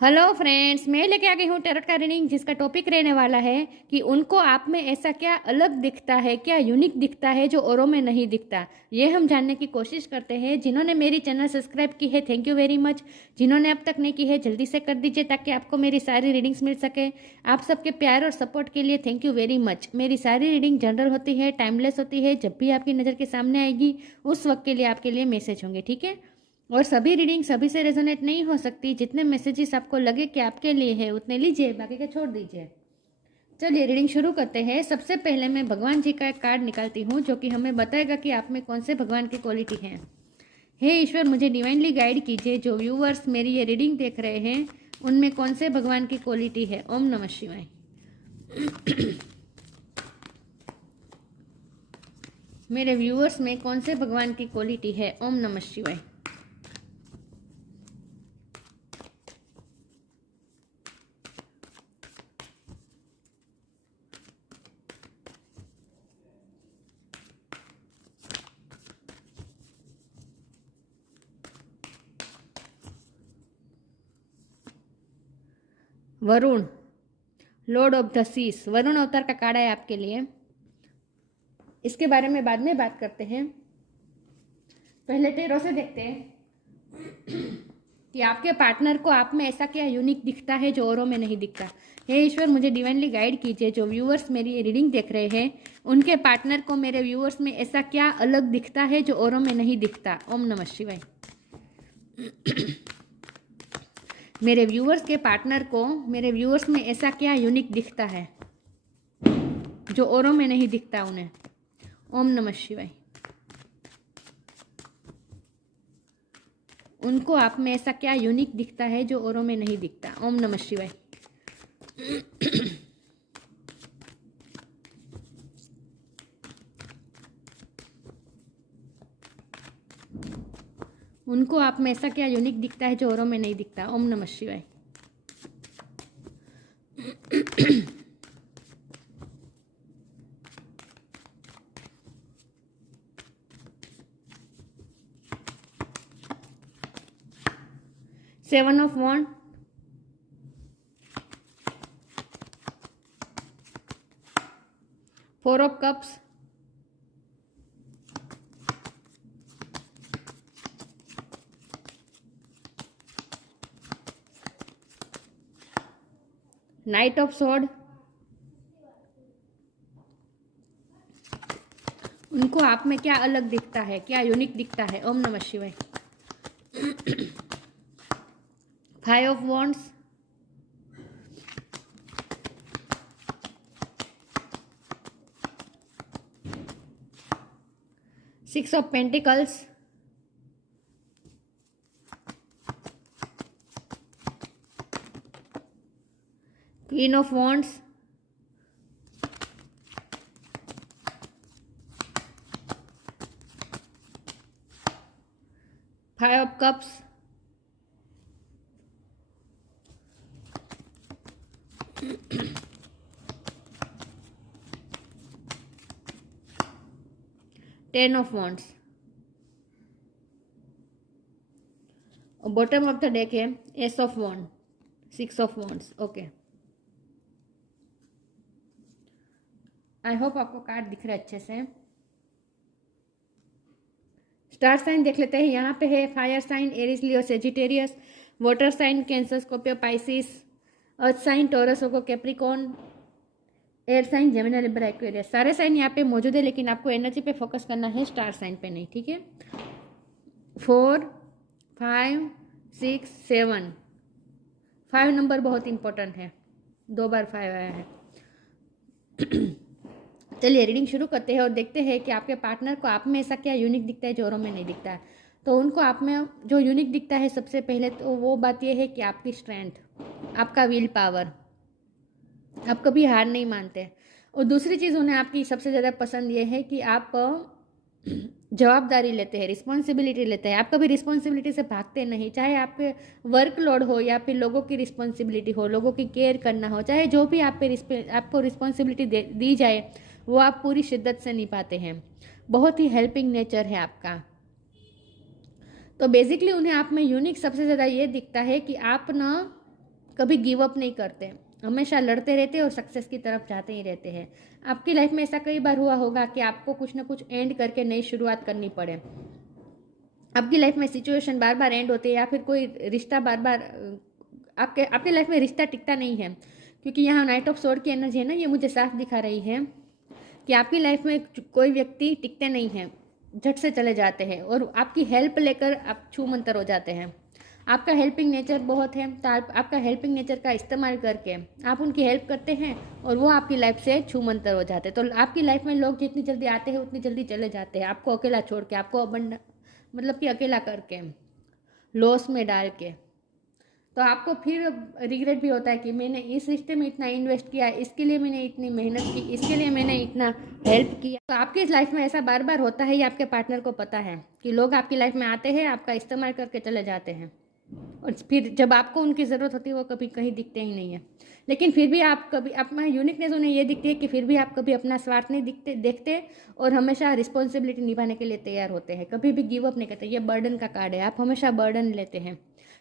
Hello friends, मैं लेके आ गई हूँ टैरोट का रीडिंग जिसका टॉपिक रहने वाला है कि उनको आप में ऐसा क्या अलग दिखता है, क्या यूनिक दिखता है जो औरों में नहीं दिखता। ये हम जानने की कोशिश करते हैं। जिन्होंने मेरी चैनल सब्सक्राइब की है, थैंक यू वेरी मच। जिन्होंने अब तक नहीं की है, जल्दी से कर दीजिए ताकि आपको मेरी सारी रीडिंग्स मिल सके। आप सबके प्यार और सपोर्ट के लिए थैंक यू वेरी मच। मेरी सारी रीडिंग जनरल होती है, टाइमलेस होती है। जब भी आपकी नज़र के सामने आएगी उस वक्त के लिए आपके लिए मैसेज होंगे, ठीक है। और सभी रीडिंग सभी से रेजोनेट नहीं हो सकती। जितने मैसेजेस आपको लगे कि आपके लिए है उतने लीजिए, बाकी के छोड़ दीजिए। चलिए रीडिंग शुरू करते हैं। सबसे पहले मैं भगवान जी का एक कार्ड निकालती हूँ जो कि हमें बताएगा कि आप में कौन से भगवान की क्वालिटी है। हे ईश्वर, मुझे डिवाइनली गाइड कीजिए। जो व्यूअर्स मेरी ये रीडिंग देख रहे हैं उनमें कौन से भगवान की क्वालिटी है। ओम नमः शिवाय। मेरे व्यूअर्स में कौन से भगवान की क्वालिटी है। ओम नमः शिवाय। वरुण, लॉर्ड ऑफ द सीस, वरुण अवतार का कार्ड है आपके लिए। इसके बारे में बाद में बात करते हैं। पहले टेरो से देखते हैं कि आपके पार्टनर को आप में ऐसा क्या यूनिक दिखता है जो औरों में नहीं दिखता। हे ईश्वर, मुझे डिवाइनली गाइड कीजिए। जो व्यूअर्स मेरी ये रीडिंग देख रहे हैं उनके पार्टनर को मेरे व्यूअर्स में ऐसा क्या अलग दिखता है जो औरों में नहीं दिखता। ओम नमः शिवाय। मेरे व्यूअर्स के पार्टनर को मेरे व्यूअर्स में ऐसा क्या यूनिक दिखता है जो औरों में नहीं दिखता उन्हें। ओम नमः शिवाय। उनको आप में ऐसा क्या यूनिक दिखता है जो औरों में नहीं दिखता। ओम नमः शिवाय। उनको आप में ऐसा क्या यूनिक दिखता है जो औरों में नहीं दिखता। ओम नमः शिवाय। Seven of wand, four of cups, knight of sword. उनको आप में क्या अलग दिखता है, क्या यूनिक दिखता है। ओम नमः शिवाय। Five of wands, six of pentacles, queen of wands, five of cups, ten of wands. और बॉटम ऑफ द डेक है ace of wand, six of wands. Okay, I hope आपको कार्ड दिख रहा है अच्छे से। स्टार साइन देख लेते हैं। यहाँ पे है fire sign Aries, Leo, Sagittarius. Water sign Cancer, Scorpio, Pisces. Earth sign Taurus, ओको, Capricorn. Air sign Gemini, Libra, Aquarius. सारे साइन यहाँ पे मौजूद है लेकिन आपको एनर्जी पे फोकस करना है, स्टार साइन पे नहीं, ठीक है। 4, 5, 6, 7। 5 नंबर बहुत इंपॉर्टेंट है, 2 बार 5 आया है। चलिए रीडिंग शुरू करते हैं और देखते हैं कि आपके पार्टनर को आप में ऐसा क्या यूनिक दिखता है जो औरों में नहीं दिखता है। तो उनको आप में जो यूनिक दिखता है सबसे पहले तो वो बात यह है कि आपकी स्ट्रेंथ, आपका विल पावर, आप कभी हार नहीं मानते। और दूसरी चीज़ उन्हें आपकी सबसे ज़्यादा पसंद ये है कि आप जवाबदारी लेते हैं, रिस्पॉन्सिबिलिटी लेते हैं। आप कभी रिस्पॉन्सिबिलिटी से भागते नहीं, चाहे आपके वर्कलोड हो या फिर लोगों की रिस्पॉन्सिबिलिटी हो, लोगों की केयर करना हो, चाहे जो भी आप पे आपको रिस्पॉन्सिबिलिटी दी जाए वो आप पूरी शिद्दत से निभाते हैं। बहुत ही हेल्पिंग नेचर है आपका। तो बेसिकली उन्हें आप में यूनिक सबसे ज़्यादा ये दिखता है कि आप ना कभी गिव अप नहीं करते, हमेशा लड़ते रहते हैं और सक्सेस की तरफ जाते ही रहते हैं। आपकी लाइफ में ऐसा कई बार हुआ होगा कि आपको कुछ ना कुछ एंड करके नई शुरुआत करनी पड़े। आपकी लाइफ में सिचुएशन बार बार एंड होती है या फिर कोई रिश्ता बार बार आपके लाइफ में रिश्ता टिकता नहीं है, क्योंकि यहाँ नाइट ऑफ सोर्ड की एनर्जी है ना, ये मुझे साफ दिखा रही है कि आपकी लाइफ में कोई व्यक्ति टिकते नहीं हैं, झट से चले जाते हैं और आपकी हेल्प लेकर आप छू मंतर हो जाते हैं। आपका हेल्पिंग नेचर बहुत है, तो आपका हेल्पिंग नेचर का इस्तेमाल करके आप उनकी हेल्प करते हैं और वो आपकी लाइफ से छू मंतर हो जाते हैं। तो आपकी लाइफ में लोग जितनी जल्दी आते हैं उतनी जल्दी चले जाते हैं, आपको अकेला छोड़ के, आपको मतलब कि अकेला करके, लॉस में डाल के। तो आपको फिर रिग्रेट भी होता है कि मैंने इस रिश्ते में इतना इन्वेस्ट किया, इसके लिए मैंने इतनी मेहनत की, इसके लिए मैंने इतना हेल्प किया। तो आपकी लाइफ में ऐसा बार बार होता है, ये आपके पार्टनर को पता है कि लोग आपकी लाइफ में आते हैं, आपका इस्तेमाल करके चले जाते हैं और फिर जब आपको उनकी ज़रूरत होती है वो कभी कहीं दिखते ही नहीं है। लेकिन फिर भी आप कभी, अपना यूनिकनेस उन्हें ये दिखती है कि फिर भी आप कभी अपना स्वार्थ नहीं देखते और हमेशा रिस्पॉन्सिबिलिटी निभाने के लिए तैयार होते हैं, कभी भी गिव अप नहीं करते। ये बर्डन का कार्ड है, आप हमेशा बर्डन लेते हैं,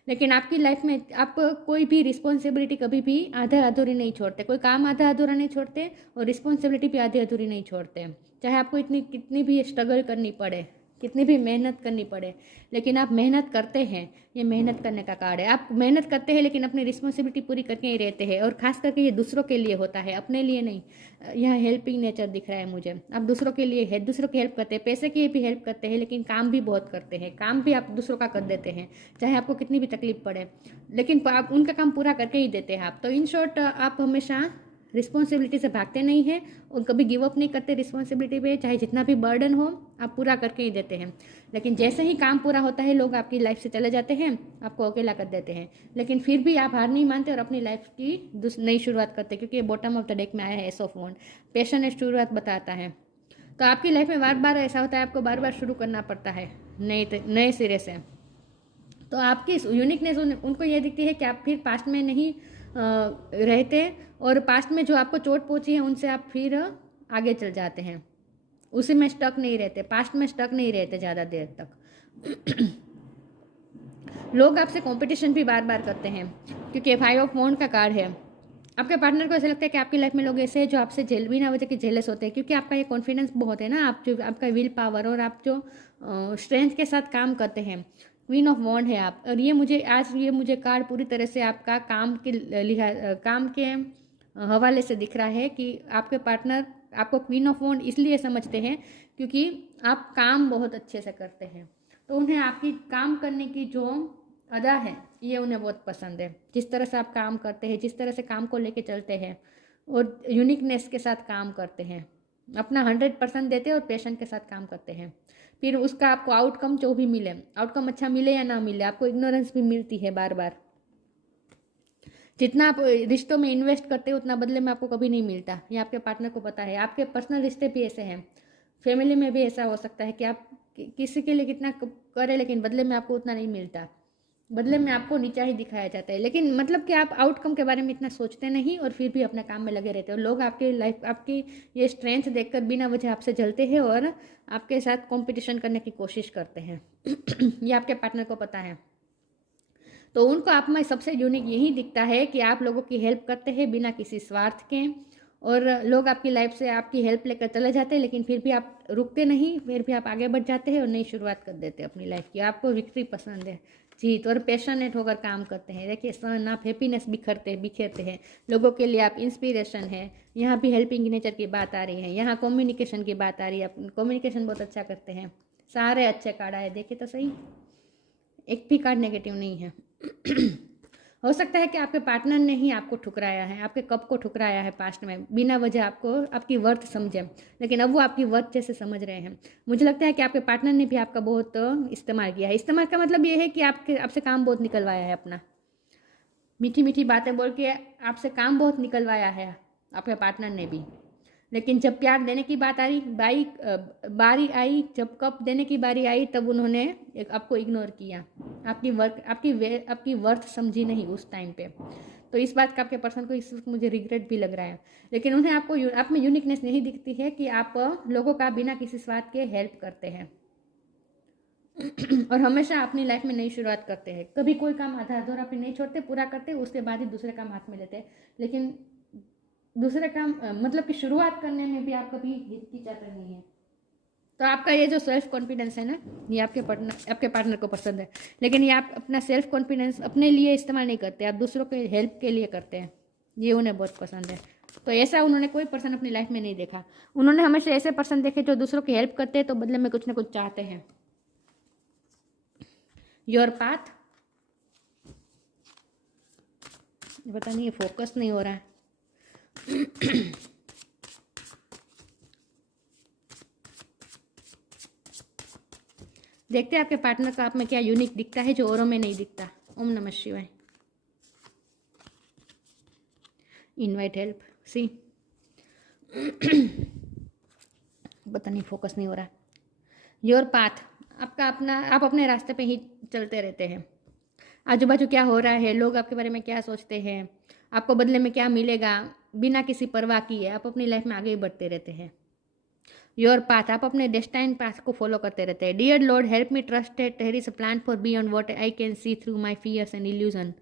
लेकिन आपकी लाइफ में आप कोई भी रिस्पॉन्सिबिलिटी कभी भी आधा अधूरी नहीं छोड़ते, कोई काम आधा अधूरा नहीं छोड़ते और रिस्पॉन्सिबिलिटी भी आधी अधूरी नहीं छोड़ते। चाहे आपको कितनी भी स्ट्रगल करनी पड़े, कितनी भी मेहनत करनी पड़े, लेकिन आप मेहनत करते हैं। ये मेहनत करने का कार्ड है, आप मेहनत करते हैं लेकिन अपनी रिस्पॉन्सिबिलिटी पूरी करके ही रहते हैं। और खास करके ये दूसरों के लिए होता है, अपने लिए नहीं। यहाँ हेल्पिंग नेचर दिख रहा है मुझे, आप दूसरों के लिए है, दूसरों की हेल्प करते हैं, पैसे की भी हेल्प करते हैं, लेकिन काम भी बहुत करते हैं, काम भी आप दूसरों का कर देते हैं, चाहे आपको कितनी भी तकलीफ पड़े, लेकिन आप उनका काम पूरा करके ही देते हैं आप। तो इन शॉर्ट, आप हमेशा रिस्पॉन्सिबिलिटी से भागते नहीं हैं और कभी गिव अप नहीं करते रिस्पॉन्सिबिलिटी पे, चाहे जितना भी बर्डन हो आप पूरा करके ही देते हैं। लेकिन जैसे ही काम पूरा होता है लोग आपकी लाइफ से चले जाते हैं, आपको अकेला कर देते हैं, लेकिन फिर भी आप हार नहीं मानते और अपनी लाइफ की नई शुरुआत करते हैं, क्योंकि ये बॉटम ऑफ द डेक में आया है एस ऑफ वॉन्ड, पैशनेट शुरुआत बताता है। तो आपकी लाइफ में बार बार ऐसा होता है, आपको बार बार शुरू करना पड़ता है नए सिरे से। तो आपकी यूनिकनेस उनको ये दिखती है कि आप फिर पास्ट में नहीं रहते और पास्ट में जो आपको चोट पहुंची है उनसे आप फिर आगे चल जाते हैं, उसी में स्टक नहीं रहते, पास्ट में स्टक नहीं रहते ज़्यादा देर तक। लोग आपसे कंपटीशन भी बार बार करते हैं, क्योंकि 5 ऑफ वॉन्ड का कार्ड है। आपके पार्टनर को ऐसा लगता है कि आपकी लाइफ में लोग ऐसे हैं जो आपसे बिना वजह के जेलस होते हैं, क्योंकि आपका ये कॉन्फिडेंस बहुत है ना, आप जो आपका विल पावर और आप जो स्ट्रेंथ के साथ काम करते हैं। क्वीन ऑफ वॉन्ड है आप, और ये मुझे कार्ड पूरी तरह से आपका काम के हवाले से दिख रहा है कि आपके पार्टनर आपको क्वीन ऑफ वॉन्ड इसलिए समझते हैं क्योंकि आप काम बहुत अच्छे से करते हैं। तो उन्हें आपकी काम करने की जो अदा है ये उन्हें बहुत पसंद है, जिस तरह से आप काम करते हैं, जिस तरह से काम को लेके चलते हैं और यूनिकनेस के साथ काम करते हैं, अपना 100% देते हैं और पैशन के साथ काम करते हैं। फिर उसका आपको आउटकम जो भी मिले, आउटकम अच्छा मिले या ना मिले, आपको इग्नोरेंस भी मिलती है बार बार। जितना आप रिश्तों में इन्वेस्ट करते हो उतना बदले में आपको कभी नहीं मिलता, ये आपके पार्टनर को पता है। आपके पर्सनल रिश्ते भी ऐसे हैं, फैमिली में भी ऐसा हो सकता है कि आप किसी के लिए कितना करें लेकिन बदले में आपको उतना नहीं मिलता, बदले में आपको नीचा ही दिखाया जाता है। लेकिन मतलब कि आप आउटकम के बारे में इतना सोचते नहीं और फिर भी अपने काम में लगे रहते हो। लोग आपकी लाइफ, आपकी ये स्ट्रेंथ देखकर बिना वजह आपसे जलते हैं और आपके साथ कंपटीशन करने की कोशिश करते हैं। ये आपके पार्टनर को पता है। तो उनको आप में सबसे यूनिक यही दिखता है कि आप लोगों की हेल्प करते हैं बिना किसी स्वार्थ के, और लोग आपकी लाइफ से आपकी हेल्प लेकर चले जाते हैं, लेकिन फिर भी आप रुकते नहीं, फिर भी आप आगे बढ़ जाते हैं और नई शुरुआत कर देते हैं अपनी लाइफ की। आपको विक्ट्री पसंद है, जीत, और पैशनेट होकर काम करते हैं। देखिए सन, आप हैप्पीनेस बिखेरते हैं, लोगों के लिए आप इंस्पिरेशन है। यहाँ भी हेल्पिंग नेचर की बात आ रही है, यहाँ कम्युनिकेशन की बात आ रही है, आप कम्युनिकेशन बहुत अच्छा करते हैं। सारे अच्छे कार्ड आए, देखे तो सही, एक भी कार्ड नेगेटिव नहीं है। हो सकता है कि आपके पार्टनर ने ही आपको ठुकराया है, आपके कप को ठुकराया है पास्ट में, बिना वजह आपको आपकी वर्थ समझे, लेकिन अब वो आपकी वर्थ जैसे समझ रहे हैं। मुझे लगता है कि आपके पार्टनर ने भी आपका बहुत इस्तेमाल किया है। इस्तेमाल का मतलब ये है कि आपसे काम बहुत निकलवाया है अपना, मीठी मीठी बातें बोल के आपसे काम बहुत निकलवाया है आपके पार्टनर ने भी। लेकिन जब प्यार देने की बात बारी आई, जब कप देने की बारी आई, तब उन्होंने आपको इग्नोर किया, आपकी वर्थ समझी नहीं उस टाइम पे। तो इस बात का आपके पर्सन को इस वक्त मुझे रिग्रेट भी लग रहा है। लेकिन उन्हें आप में यूनिकनेस नहीं दिखती है कि आप लोगों का बिना किसी स्वार्थ के हेल्प करते हैं। और हमेशा अपनी लाइफ में नई शुरुआत करते हैं। कभी कोई काम आधा अधूरा पे नहीं छोड़ते, पूरा करते, उसके बाद ही दूसरे काम हाथ में लेते हैं। लेकिन दूसरे काम मतलब कि शुरुआत करने में भी आप कभी हिचकिचाते नहीं है। तो आपका ये जो सेल्फ कॉन्फिडेंस है ना, ये आपके पार्टनर को पसंद है। लेकिन ये आप अपना सेल्फ कॉन्फिडेंस अपने लिए इस्तेमाल नहीं करते, आप दूसरों के हेल्प के लिए करते हैं। ये उन्हें बहुत पसंद है। तो ऐसा उन्होंने कोई पर्सन अपनी लाइफ में नहीं देखा। उन्होंने हमेशा ऐसे पर्सन देखे जो दूसरों की हेल्प करते हैं तो बदले में कुछ ना कुछ चाहते हैं। योर पाथ, पता नहीं ये फोकस नहीं हो रहा है। देखते हैं आपके पार्टनर का आप में क्या यूनिक दिखता है जो औरों में नहीं दिखता। ओम नमः शिवाय। इनवाइट हेल्प, सी पता नहीं फोकस नहीं हो रहा। योर पाथ, आपका अपना, आप अपने रास्ते पे ही चलते रहते हैं। आजू बाजू क्या हो रहा है, लोग आपके बारे में क्या सोचते हैं, आपको बदले में क्या मिलेगा, बिना किसी परवाह किए आप अपनी लाइफ में आगे ही बढ़ते रहते हैं। योर पाथ, आप अपने डेस्टाइन पाथ को फॉलो करते रहते हैं। Dear lord help me trust that there is a plan for beyond what I can see through my fears and illusion.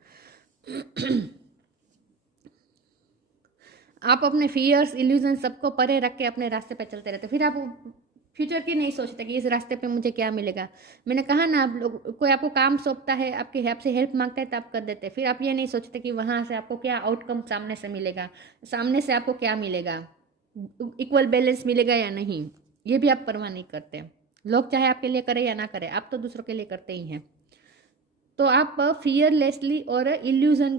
आप अपने फियर्स इल्यूजन सबको परे रख के अपने रास्ते पे चलते रहते। फिर आप फ्यूचर की नहीं सोचते कि इस रास्ते पे मुझे क्या मिलेगा। मैंने कहा ना, आप लोग कोई आपको काम सौंपता है, आपसे हेल्प मांगता है तो आप कर देते हैं। फिर आप ये नहीं सोचते कि वहाँ से आपको क्या आउटकम सामने से मिलेगा, सामने से आपको क्या मिलेगा, इक्वल बैलेंस मिलेगा या नहीं, ये भी आप परवाह नहीं करते। लोग चाहे आपके लिए करें या ना करें, आप तो दूसरों के लिए करते ही हैं। तो आप फियरलेसली और इल्यूजन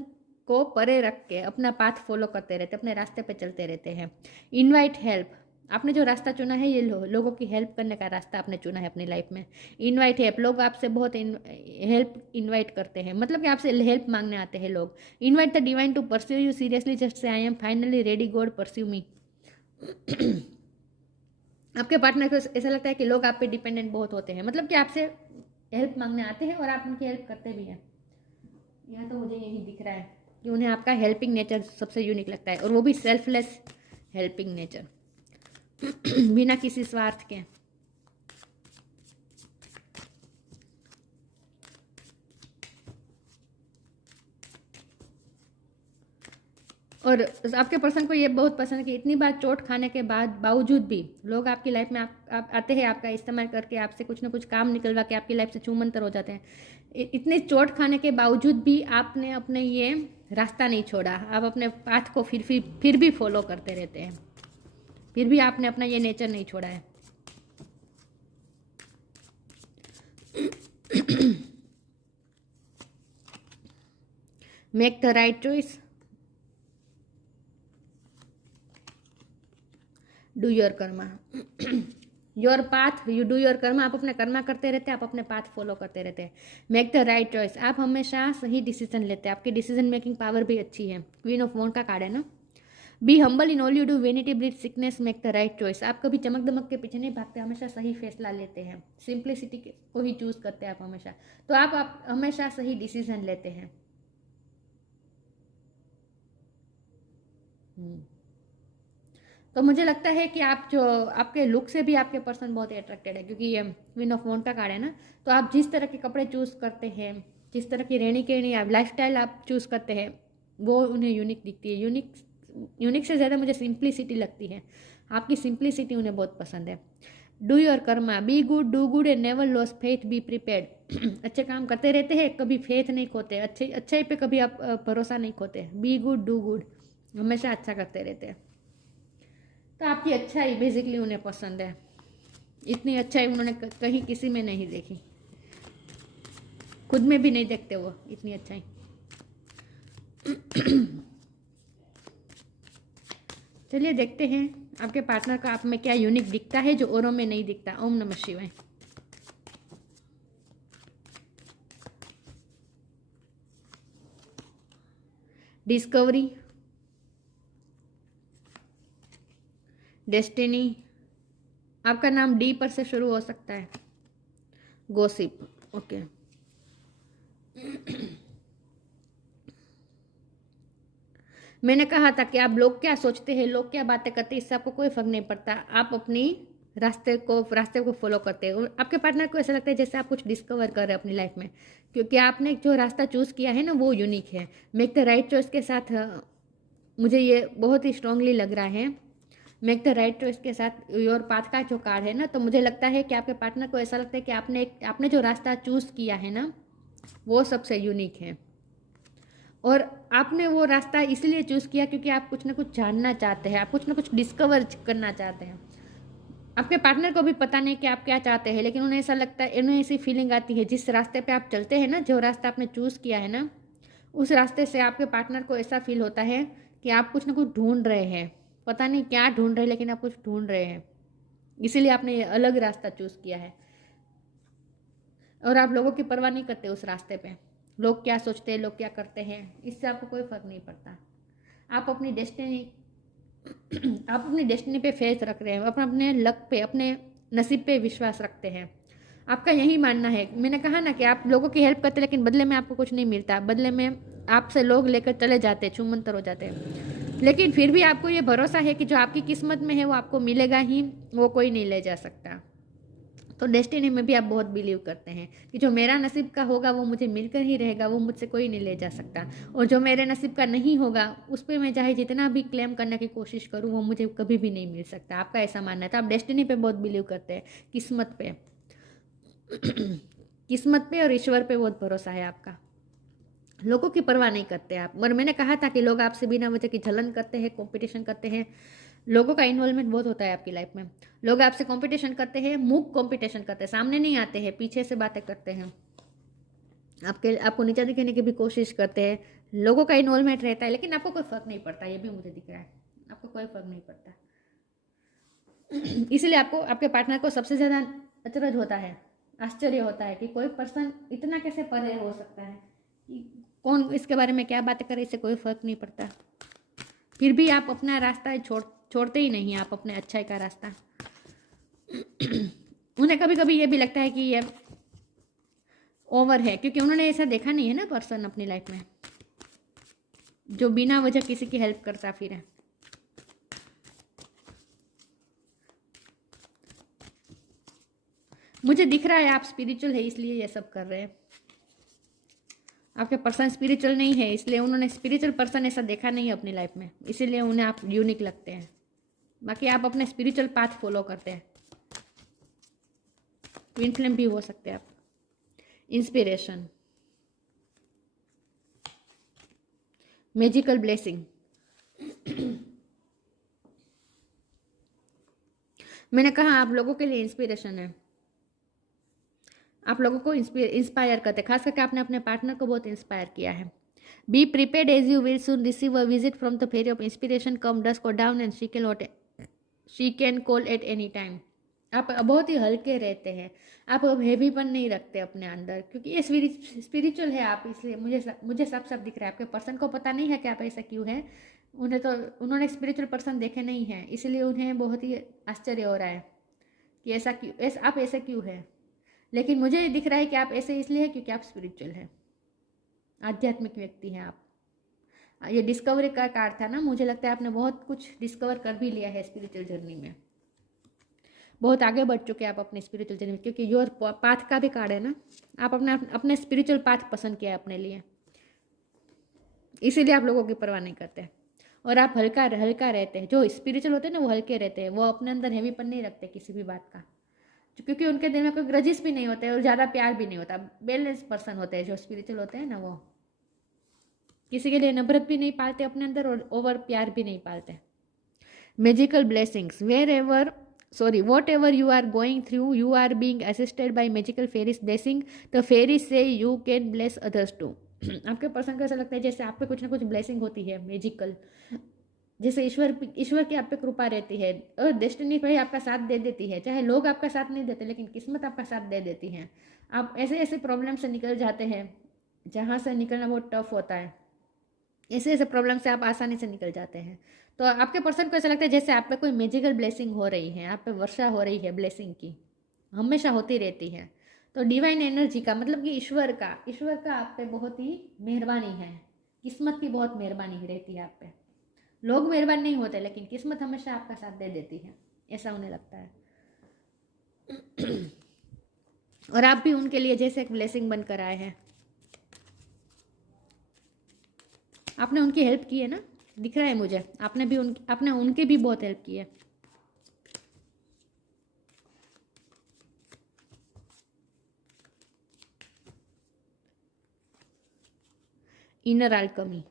को परे रख के अपना पाथ फॉलो करते रहते, अपने रास्ते पे चलते रहते हैं। इनवाइट हेल्प, आपने जो रास्ता चुना है ये लोगों की हेल्प करने का रास्ता आपने चुना है अपनी लाइफ में। इनवाइट हेल्प, लोग आपसे बहुत हेल्प इनवाइट करते हैं, मतलब कि आपसे हेल्प मांगने आते हैं लोग। Invite the divine to pursue you seriously, just say I am finally ready God pursue me. आपके पार्टनर को ऐसा लगता है कि लोग आप पे डिपेंडेंट बहुत होते हैं, मतलब कि आपसे हेल्प मांगने आते हैं और आप उनकी हेल्प करते भी हैं। यहाँ तो मुझे यही दिख रहा है कि उन्हें आपका हेल्पिंग नेचर सबसे यूनिक लगता है, और वो भी सेल्फलेस हेल्पिंग नेचर, बिना किसी स्वार्थ के। और आपके पर्सन को ये बहुत पसंद है कि इतनी बार चोट खाने के बावजूद भी लोग आपकी लाइफ में आप आते हैं, आपका इस्तेमाल करके आपसे कुछ ना कुछ काम निकलवा के आपकी लाइफ से छूमंतर हो जाते हैं। इतने चोट खाने के बावजूद भी आपने अपने ये रास्ता नहीं छोड़ा, आप अपने पाथ को फिर भी फॉलो करते रहते हैं, फिर भी आपने अपना ये नेचर नहीं छोड़ा है। Make the right choice, do your Karma. Your path, you do your Karma, आप अपना कर्मा करते रहते हैं, आप अपने पाथ फॉलो करते रहते हैं। मेक द राइट चॉइस, आप हमेशा सही डिसीजन लेते हैं, आपकी डिसीजन मेकिंग पावर भी अच्छी है। क्वीन ऑफ वॉन्ड का कार्ड है ना। Be humble in all you do, vanity breed sickness, make the right choice, आप कभी चमक दमक के पीछे नहीं भागते, हमेशा सही फैसला लेते हैं। सिंप्लिसिटी को ही चूज करते हैं आप हमेशा, तो आप हमेशा सही डिसीजन लेते हैं। तो मुझे लगता है कि आप जो आपके लुक से भी आपके पर्सन बहुत अट्रैक्टेड है, क्योंकि ये क्वीन ऑफ वॉन्ड का कार्ड है ना। तो आप जिस तरह के कपड़े चूज़ करते हैं, जिस तरह की रहनी कहनी आप लाइफस्टाइल आप चूज़ करते हैं, वो उन्हें यूनिक दिखती है। यूनिक से ज़्यादा मुझे सिंप्लिसिटी लगती है, आपकी सिंप्लिसिटी उन्हें बहुत पसंद है। Do your Karma, be good do good and never loss faith, be prepared, अच्छे काम करते रहते हैं, कभी फेथ नहीं खोते, अच्छाई पे कभी आप भरोसा नहीं खोते। बी गुड डू गुड, हमेशा अच्छा करते रहते हैं। तो आपकी अच्छाई बेसिकली उन्हें पसंद है, इतनी अच्छाई उन्होंने कहीं किसी में नहीं देखी, खुद में भी नहीं देखते वो इतनी अच्छाई। चलिए देखते हैं आपके पार्टनर का आप में क्या यूनिक दिखता है जो औरों में नहीं दिखता। ओम नमः शिवाय। डिस्कवरी, डेस्टिनी, आपका नाम डी पर से शुरू हो सकता है। Gossip, okay. मैंने कहा था कि आप लोग क्या सोचते हैं, लोग क्या बातें करते हैं, इससे आपको कोई फर्क नहीं पड़ता। आप अपनी रास्ते को फॉलो करते हैं। आपके पार्टनर को ऐसा लगता है जैसे आप कुछ डिस्कवर कर रहे हैं अपनी लाइफ में, क्योंकि आपने जो रास्ता चूज़ किया है ना वो यूनिक है। मेक द राइट चॉइस के साथ मुझे ये बहुत ही स्ट्रांगली लग रहा है। मेक द राइट चॉइस के साथ योर पाथ का जो कार्ड है ना, तो मुझे लगता है कि आपके पार्टनर को ऐसा लगता है कि आपने जो रास्ता चूज़ किया है ना वो सबसे यूनिक है। और आपने वो रास्ता इसलिए चूज़ किया क्योंकि आप कुछ ना कुछ जानना चाहते हैं, आप कुछ ना कुछ डिस्कवर करना चाहते हैं। आपके पार्टनर को भी पता नहीं कि आप क्या चाहते हैं, लेकिन उन्हें ऐसा लगता है, उन्हें ऐसी फीलिंग आती है जिस रास्ते पे आप चलते हैं ना, जो रास्ता आपने चूज़ किया है ना, उस रास्ते से आपके पार्टनर को ऐसा फील होता है कि आप कुछ ना कुछ ढूंढ रहे हैं। पता नहीं क्या ढूंढ रहे हैं, लेकिन आप कुछ ढूंढ रहे हैं, इसीलिए आपने ये अलग रास्ता चूज़ किया है। और आप लोगों की परवाह नहीं करते उस रास्ते पे, लोग क्या सोचते हैं, लोग क्या करते हैं, इससे आपको कोई फर्क नहीं पड़ता। आप अपनी डेस्टिनी पे फेथ रख रहे हैं, अपने लक पे, अपने नसीब पे विश्वास रखते हैं। आपका यही मानना है। मैंने कहा ना कि आप लोगों की हेल्प करते हैं, लेकिन बदले में आपको कुछ नहीं मिलता। बदले में आपसे लोग लेकर चले जाते हैं, छूमंतर हो जाते हैं। लेकिन फिर भी आपको ये भरोसा है कि जो आपकी किस्मत में है वो आपको मिलेगा ही, वो कोई नहीं ले जा सकता। तो डेस्टिनी में भी आप बहुत बिलीव करते हैं कि जो मेरा नसीब का होगा वो मुझे मिलकर ही रहेगा, वो मुझसे कोई नहीं ले जा सकता। और जो मेरे नसीब का नहीं होगा उस पर मैं चाहे जितना भी क्लेम करने की कोशिश करूँ वो मुझे कभी भी नहीं मिल सकता। आपका ऐसा मानना है। तो आप डेस्टिनी पे बहुत बिलीव करते हैं, किस्मत पे किस्मत पे और ईश्वर पे बहुत भरोसा है आपका। लोगों की परवाह नहीं करते आप। और मैंने कहा था कि लोग आपसे बिना वजह की जलन करते हैं, कंपटीशन करते हैं। लोगों का इन्वॉल्वमेंट बहुत होता है आपकी लाइफ में। लोग आपसे कंपटीशन करते हैं, मूक कंपटीशन करते हैं, सामने नहीं आते हैं, पीछे से बातें करते हैं, आपको नीचा दिखाने की भी कोशिश करते हैं। लोगों का इन्वॉल्वमेंट रहता है, लेकिन आपको कोई फर्क नहीं पड़ता। ये भी मुझे दिख रहा है, आपको कोई फर्क नहीं पड़ता। इसलिए आपको आपके पार्टनर को सबसे ज़्यादा अचरज होता है, आश्चर्य होता है कि कोई पर्सन इतना कैसे परे हो सकता है, कि कौन इसके बारे में क्या बातें करे, इससे कोई फर्क नहीं पड़ता। फिर भी आप अपना रास्ता छोड़ते ही नहीं, आप अपने अच्छाई का रास्ता। उन्हें कभी कभी ये भी लगता है कि ये ओवर है, क्योंकि उन्होंने ऐसा देखा नहीं है ना पर्सन अपनी लाइफ में जो बिना वजह किसी की हेल्प करता फिर है। मुझे दिख रहा है आप स्पिरिचुअल है, इसलिए ये सब कर रहे हैं। आपके पर्सन स्पिरिचुअल नहीं है, इसलिए उन्होंने स्पिरिचुअल पर्सन ऐसा देखा नहीं है अपनी लाइफ में, इसीलिए उन्हें आप यूनिक लगते हैं। बाकी आप अपने स्पिरिचुअल पाथ फॉलो करते हैं। ट्विन फ्लेम भी हो सकते हैं आप। Inspiration, magical blessing. मैंने कहा आप लोगों के लिए इंस्पिरेशन है, आप लोगों को इंस्पायर करते हैं। खास करके आपने अपने पार्टनर को बहुत इंस्पायर किया है। Be prepared as you will soon receive a visit from the fairy of inspiration come dusk और dawn and she can call at any time. आप बहुत ही हल्के रहते हैं, आप अब हैवीपन नहीं रखते अपने अंदर, क्योंकि ये स्पिरिचुअल है आप, इसलिए मुझे सब दिख रहा है। आपके पर्सन को पता नहीं है कि आप ऐसा क्यों है, उन्होंने स्पिरिचुअल पर्सन देखे नहीं है, इसलिए उन्हें बहुत ही आश्चर्य हो रहा है कि आप ऐसे क्यों है। लेकिन मुझे दिख रहा है कि आप ऐसे इसलिए हैं क्योंकि आप स्पिरिचुअल हैं, आध्यात्मिक व्यक्ति हैं आप। ये डिस्कवरी का कार्ड था ना, मुझे लगता है आपने बहुत कुछ डिस्कवर कर भी लिया है स्पिरिचुअल जर्नी में, बहुत आगे बढ़ चुके हैं आप अपने स्पिरिचुअल जर्नी में, क्योंकि योर पाथ का भी कार्ड है ना। आप अपने स्पिरिचुअल पाथ पसंद किया अपने लिए, इसीलिए आप लोगों की परवाह नहीं करते और आप हल्का रहते हैं। जो स्पिरिचुअल होते हैं ना वो हल्के रहते हैं, वो अपने अंदर हैवीपन नहीं रखते किसी भी बात का, क्योंकि उनके दिल में कोई ग्रजिस भी नहीं होते और ज़्यादा प्यार भी नहीं होता। बैलेंस पर्सन होते हैं जो स्पिरिचुअल होते हैं ना, वो किसी के लिए नफरत भी नहीं पालते अपने अंदर और ओवर प्यार भी नहीं पालते। Magical blessings, whatever you are going through you are being assisted by magical fairies blessing, the fairies say you can bless others too. आपके पर्सन को ऐसा लगता है जैसे आप पे कुछ ना कुछ ब्लेसिंग होती है मैजिकल, जैसे ईश्वर की आप पे कृपा रहती है और डेस्टिनी भाई आपका साथ दे देती है। चाहे लोग आपका साथ नहीं देते, लेकिन किस्मत आपका साथ दे देती है। आप ऐसे प्रॉब्लम से निकल जाते हैं जहाँ से निकलना बहुत टफ होता है, ऐसे प्रॉब्लम से आप आसानी से निकल जाते हैं। तो आपके पर्सन को ऐसा लगता है जैसे आप पे कोई मैजिकल ब्लेसिंग हो रही है, आप पे वर्षा हो रही है ब्लेसिंग की, हमेशा होती रहती है। तो डिवाइन एनर्जी का मतलब कि ईश्वर का आप पे बहुत ही मेहरबानी है, किस्मत की बहुत मेहरबानी रहती है आप पे। लोग मेहरबान नहीं होते, लेकिन किस्मत हमेशा आपका साथ दे देती है, ऐसा उन्हें लगता है। और आप भी उनके लिए जैसे एक ब्लेसिंग बनकर आए हैं। आपने उनकी हेल्प की है ना, दिख रहा है मुझे। आपने उनकी भी बहुत हेल्प की है। Inner alchemy.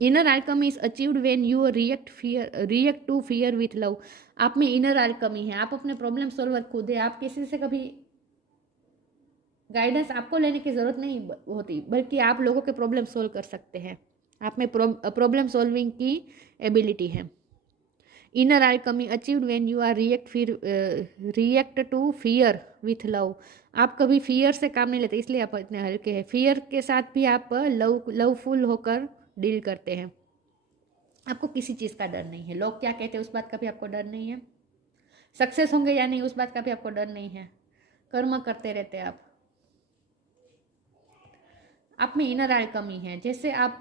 Inner alchemy is achieved when you react to fear with love. आप में इनर alchemy है, आप अपने प्रॉब्लम सॉल्वर खुद है। आप किसी से कभी गाइडेंस आपको लेने की जरूरत नहीं होती, बल्कि आप लोगों के प्रॉब्लम सोल्व कर सकते हैं। आप में प्रॉब्लम सॉल्विंग की एबिलिटी है। Inner alchemy achieved when you are react to fear with love. आप कभी फियर से काम नहीं लेते, इसलिए आप इतने हल्के हैं। फियर के साथ भी आप लवफुल होकर डील करते हैं। आपको किसी चीज़ का डर नहीं है। लोग क्या कहते हैं उस बात का भी आपको डर नहीं है। सक्सेस होंगे या नहीं उस बात का भी आपको डर नहीं है। कर्म करते रहते हैं आप में इनर alchemy है। जैसे आप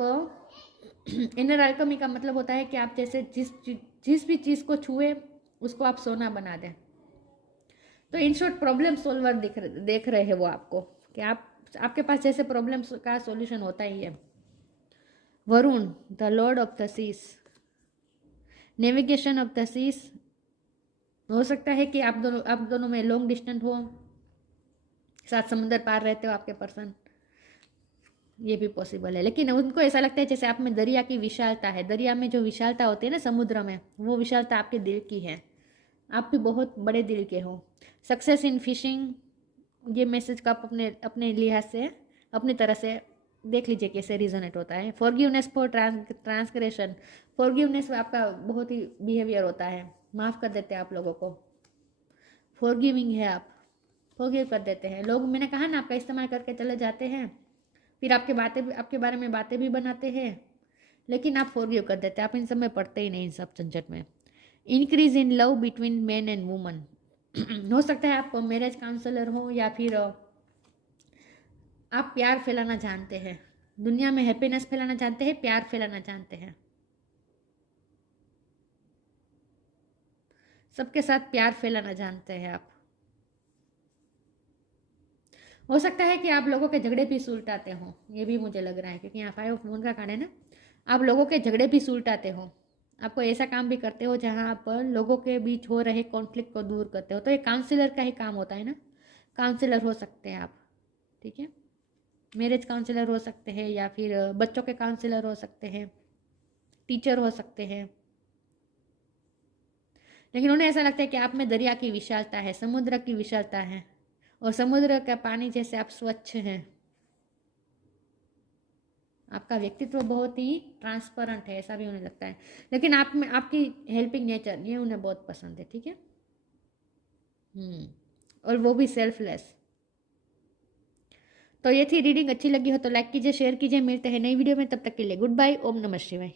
इनर alchemy का मतलब होता है कि आप जैसे जिस भी चीज़ को छुए उसको आप सोना बना दें। तो इन शॉर्ट प्रॉब्लम सोल्वर देख रहे हैं वो आपको, कि आपके पास जैसे प्रॉब्लम का सॉल्यूशन होता ही है। Varun, the lord of the seas, navigation of the seas. हो सकता है कि आप दोनों में लॉन्ग डिस्टेंस हो, सात समुंदर पार रहते हो आपके पर्सन, ये भी पॉसिबल है। लेकिन उनको ऐसा लगता है जैसे आप में दरिया की विशालता है। दरिया में जो विशालता होती है ना समुद्र में, वो विशालता आपके दिल की है। आप भी बहुत बड़े दिल के हो। सक्सेस इन फिशिंग, ये मैसेज का आप अपने लिहाज से अपनी तरह से देख लीजिए कैसे रिजोनेट होता है। फॉरगिवनेस फॉर ट्रांसग्रेशन, फॉरगिवनेस आपका बहुत ही बिहेवियर होता है, माफ़ कर देते हैं आप लोगों को। फॉरगिविंग है आप, फॉरगिव कर देते हैं लोग। मैंने कहा ना, आपका इस्तेमाल करके चले जाते हैं, फिर आपके बारे में बातें भी बनाते हैं, लेकिन आप फॉरगिव कर देते हैं। आप इन सब में पढ़ते ही नहीं, इन सब झंझट में। Increase in love between man and woman, हो सकता है आप मैरिज काउंसलर हो या फिर आप प्यार फैलाना जानते हैं, दुनिया में हैप्पीनेस फैलाना जानते हैं, प्यार फैलाना जानते हैं। सबके साथ प्यार फैलाना जानते हैं आप। हो सकता है कि आप लोगों के झगड़े भी सुलटाते हो, ये भी मुझे लग रहा है, क्योंकि यहाँ 5 ऑफ मून का कार्ड है ना। आप लोगों के झगड़े भी सुलटाते हो। आपको ऐसा काम भी करते हो जहाँ आप लोगों के बीच हो रहे कॉन्फ्लिक्ट को दूर करते हो। तो ये काउंसलर का ही काम होता है ना। काउंसलर हो सकते हैं आप, ठीक है। मैरिज काउंसलर हो सकते हैं, या फिर बच्चों के काउंसलर हो सकते हैं, टीचर हो सकते हैं। लेकिन उन्हें ऐसा लगता है कि आप में दरिया की विशालता है, समुद्र की विशालता है, और समुद्र का पानी जैसे आप स्वच्छ हैं। आपका व्यक्तित्व बहुत ही ट्रांसपेरेंट है, ऐसा भी उन्हें लगता है। लेकिन आप में आपकी हेल्पिंग नेचर, ये उन्हें बहुत पसंद है, ठीक है। और वो भी सेल्फलेस। तो ये थी रीडिंग। अच्छी लगी हो तो लाइक कीजिए, शेयर कीजिए। मिलते हैं नई वीडियो में, तब तक के लिए गुड बाय। ओम नमः शिवाय।